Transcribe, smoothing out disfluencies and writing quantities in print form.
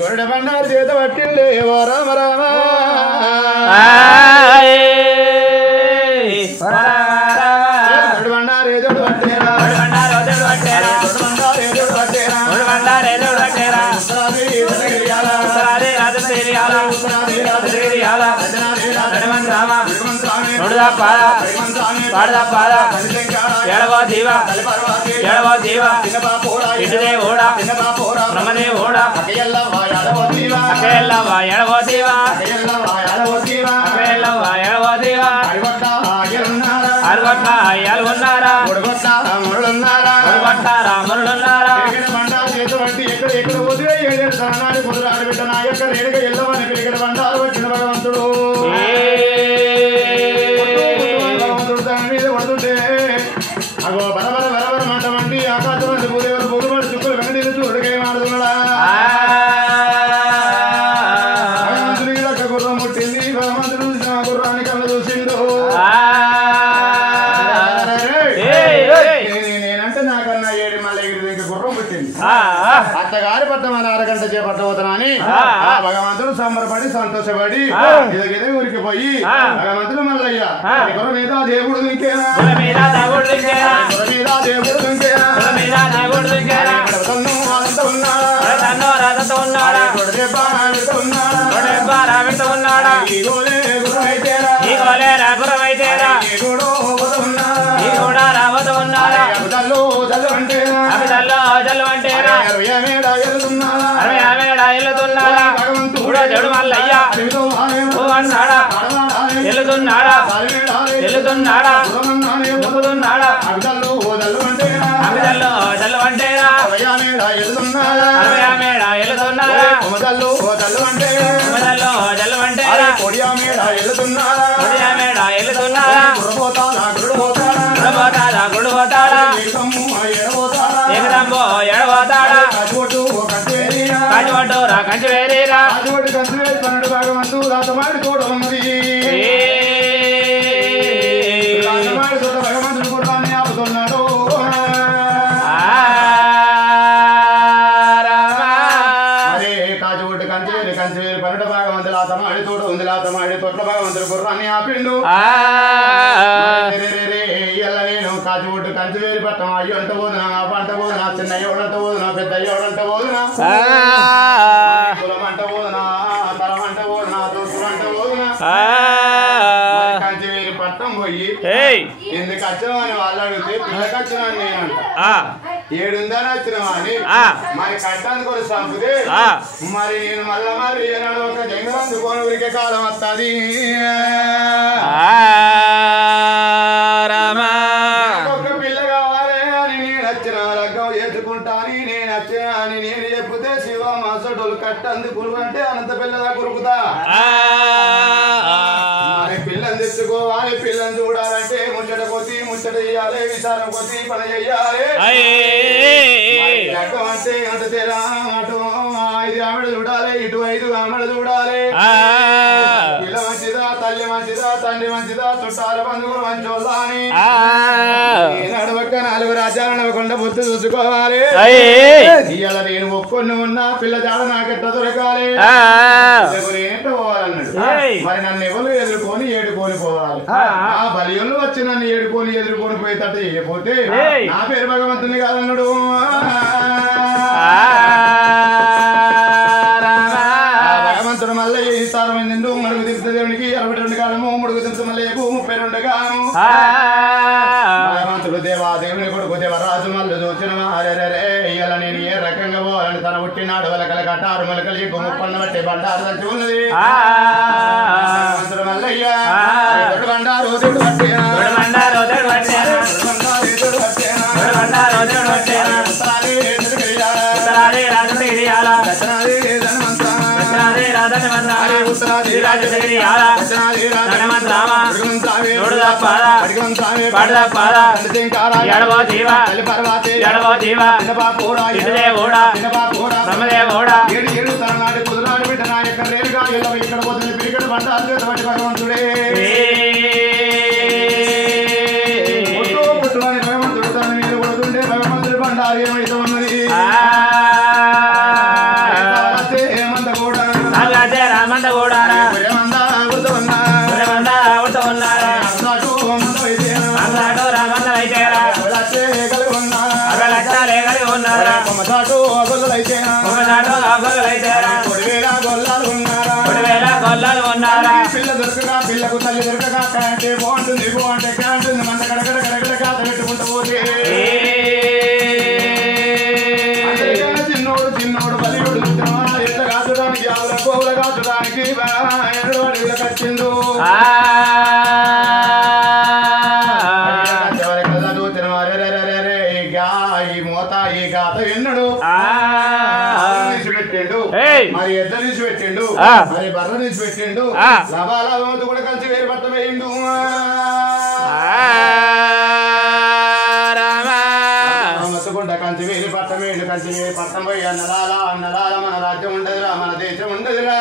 గొర్రె బండారు చేత పట్టిండే ఓ రామ రామ గొర్రె బండారు ఏదోడు పట్టేరా ఎడవో దీవ ఇటుదే ఓడ బ్రహ్మదే ఓడ ఎడవో దీవ ఎడవో దీవ అరగొట్ల అయ్యాలున్నారా రాములున్నారా ఎక్కడ పోతే ఏడు తనాడు కుదురు ఆడబిడ్డ నా యొక్క రేడుగా ఎల్లవని పిలిగడ బండారు వచ్చిన భగవంతుడు దాని మీద పడుతుంటే అగో బరబర బరబర మంట మండి ఆకాశం మంది పూదేవరు పూలుబడి చుక్కలు వెంకటేశ్వర చూడకే మాడుతున్నాడా భగవంతుడి లెక్క గుర్రం ముట్టింది భగవంతుడు గుర్రాన్ని కళ్ళ చూసిండు నేనంటే నాకన్నా ఏడు మళ్ళీ ఎగిరి గుర్రం పుట్టింది అత్తగారి పట్టమని అరగంట చేపట్టబోతున్నా అని భగవంతుడు సంబరపడి సంతోషపడి ఇదే ఊరికి పోయి భగవంతుడు మల్లయ్య గుర్ర మీద దేవుడు దింకేనా జడు మల్లయ్య ఎల్లుతున్నాడా అమిదల్లో జల్లు అంటేరా జల్లు అంటేరా గుడు పోతాడా ఎగదంబో ఎడబోతాడా కాజువడ్డు రా కంచి వేరేరా పన్నెండు భాగవంతు రాతమాడి తోట ఉన్నది భగవంతుడు కూడా ఆపుతున్నాడు కాజువడ్డు కంచివేరి పన్నెండు భాగవంతులు లాతమాడి తోట ఉంది లాతమాడి తోట్ల భగవంతుడు గుర్రాన్ని ఆపిండు నేను కాజువడ్డు కంచివేరి పట్టం అయ్యి అంట పోదునా పంట పోదునా చిన్న ఎవడంట పోదునా పెద్ద ఎవడంట పోదునా కులం అంట పోదునా తరం అంట పోదునా దోస్తులు అంట పోదునా కంచివేరి పట్టం పోయి ఎందుకు వచ్చినామని వాళ్ళు అడిగితే పిల్లకి వచ్చినామని నేనంట ఏడుందని వచ్చినావా అని మరి కట్టానికి కూడా సంపుతే మరి నేను మళ్ళా మరి ఏనాడు ఒక జంగలందుకొని ఉరికే కాలం వస్తుంది ఒక పిల్ల కావాలి అని నేను వచ్చిన లగ్గం చేసుకుంటాను నేను వచ్చిన అని నేను చెప్తే శివ మాసోటోళ్ళు కట్టందుకు అంటే అనంత పిల్లగా కొరుకుతా పిల్లని తెచ్చుకోవాలి పిల్లని చూడాలంటే ముచ్చట కొద్ది ముచ్చట చెయ్యాలి విచారం కొద్ది పని చెయ్యాలి అంటే అంత తెరా అటు 5 ఆమెడు చూడాలి ఇటు 5 ఆమెడు చూడాలి పిల్ల మంచిదా తల్లి మంచిదా తండ్రి మంచిదా చుట్టాల బంధువులు మంచోళ్ళ అని నడవక్క 4 రాజ్యాలు నవ్వకుండా బుద్ధి చూసుకోవాలి ఇవాళ నేను ఒక్కొని ఉన్నా పిల్ల జాడ నాకెట్ట దొరకాలి నేనెట్ట పోవాలన్నాడు మరి నన్ను ఎవరు ఎదుర్కొని ఏడుకొని పోవాలి ఆ బలియులు వచ్చి నన్ను ఎదుర్కొని పోయేటట్టు చేయకపోతే నా పేరు భగవంతుని కాదన్నాడు భగవంతుడు మళ్ళీ ఈసారి నిండు మడుగు తిరుపతి దేవునికి 62 కాలము ముడుగు తిరుపతి మళ్ళీ 32 కాలము భగవంతుడు దేవా దేవుని కొడుకు దేవరాజు మళ్ళీ చూసిన ఇయ్యాల నేను ఏ రకంగా పోవాలని తన పుట్టినాడు వలకల కట్టారు మొలకలు గుమ్ము పండ బట్టి బండారు దంచి ఉన్నది భగవంతుడు మల్లయ్య బండారు కుదురాడు బిడ్డ నా యొక్క రేలుగా ఇక్కడ పోతుంది పిరికడు బండారు భగవంతుడే భగవంతుడు తన మీద కొడుతుండే భగవంతుడు బండారు ఏమైతే ఉన్నది మంద కూడా రామంద అయితేరా అరవై లక్షలే కలిగి ఉన్నారా గొల్లాలు ఉన్నారా పిల్ల దొరకగా పిల్లకు తల్లి దొరకగా కంటే బాగుంటుంది బాగుంటే కంటుంది మంద కడగడ కడగడ కాత పెట్టుకుంటూ పోతే చిన్నోడు చిన్నోడు బలిగుడు ఎట్లా కాచడానికి ఆవుల కోవుల కాచడానికి వచ్చిండు ఈ మోత ఈ గాత ఎన్నడు పెట్టిండు మరి ఎద్ద నుంచి పెట్టిండు మరి బర్ర నుంచి పెట్టిండు లభాలతో కూడా కలిసి వేరు పట్ట వేయిండు మత్తుకుంట కంచి వేలు పట్టమేండు కంచి వేలు పట్టం పోయి అన్నలాల అన్నలాల మన రాజ్యం ఉండదురా మన దేశం ఉండదురా